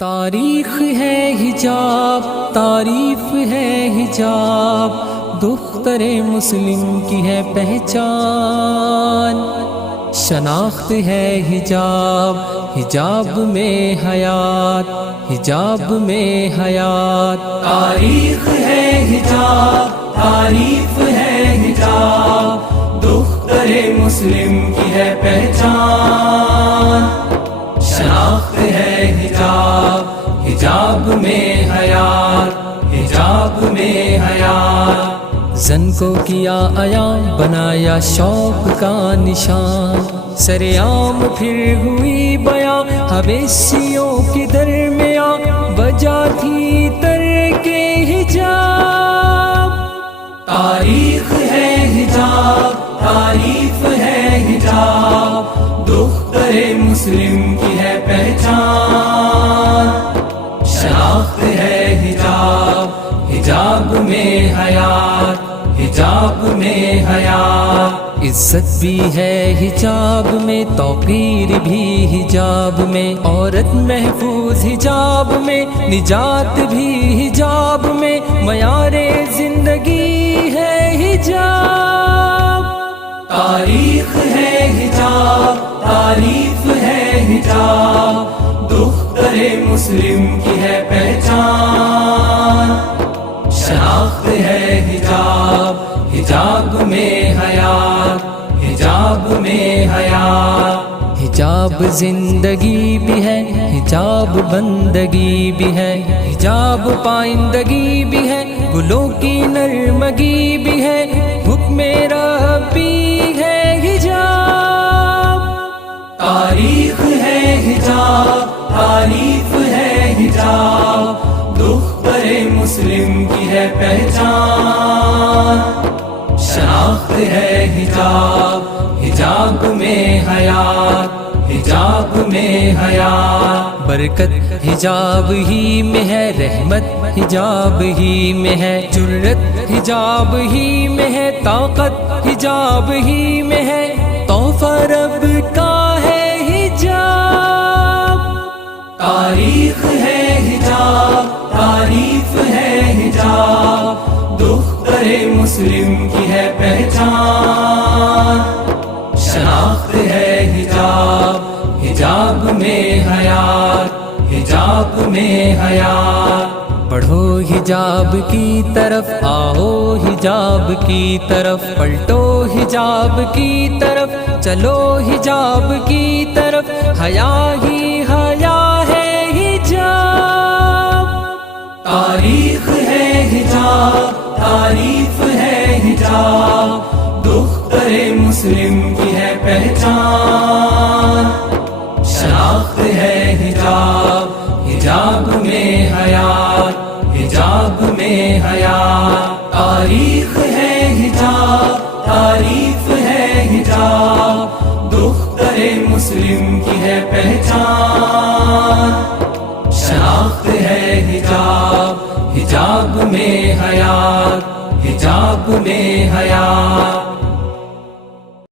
تاریخ ہے حجاب، تعریف ہے حجاب، دختر مسلم کی ہے پہچان، شناخت ہے حجاب، حجاب میں حیات، حجاب میں حیات۔ تاریخ ہے حجاب، تعریف ہے حجاب، دختر مسلم کی ہے پہچان، شناخت ہے حجاب، حجاب میں حیات، حجاب میں حیات۔ زن کو کیا عیاں، بنایا شوق کا نشان، سرعام پھر ہوئی بیاں، حویشیوں کے درمیان وجہ تھی ترک حجاب۔ تاریخ ہے حجاب، تعریف ہے حجاب، دختر مسلم کی ہے پہچان، شناخت ہے حجاب، حجاب میں حیات، حجاب میں حیات۔ عزت بھی ہے حجاب میں، توقیر بھی حجاب میں، عورت محفوظ حجاب میں، نجات بھی حجاب میں، معیار زندگی ہے حجاب۔ تاریخ ہے حجاب، تعریف ہے حجاب، دختر مسلم کی ہے پہچان، شناخت ہے حجاب، حجاب میں حیات، حجاب میں حیات۔ حجاب زندگی بھی ہے، حجاب بندگی بھی ہے، حجاب پائندگی بھی ہے، گلوں کی نرمگی بھی ہے، حکم ربی ہے حجاب۔ تاریخ ہے حجاب، تعریف ہے حجاب، دختر مسلم کی ہے پہچان، شناخت ہے حجاب، حجاب میں حیات، حجاب میں حیات۔ برکت حجاب ہی میں ہے، رحمت حجاب ہی میں ہے، جرت حجاب ہی میں ہے، طاقت حجاب ہی میں ہے، تحفہ رب کا ہے حجاب۔ تاریخ ہے حجاب، تعریف ہے حجاب، دختر مسلم کی ہے پہچان، شناخت ہے حجاب، حجاب میں حیات، حجاب میں حیات۔ بڑھو حجاب کی طرف، آؤ حجاب کی طرف، پلٹو حجاب کی طرف، چلو حجاب کی طرف، حیا ہی حیا ہے حجاب۔ تاریخ ہے حجاب، تعریف ہے حجاب، دختر مسلم کی ہے پہچان، شناخت ہے حجاب، حجاب میں حیات، حجاب میں حیات۔ تاریخ ہے حجاب، تعریف ہے حجاب، دختر مسلم کی ہے پہچان، شناخت ہے حجاب، حجاب میں حیات، حجاب میں حیات۔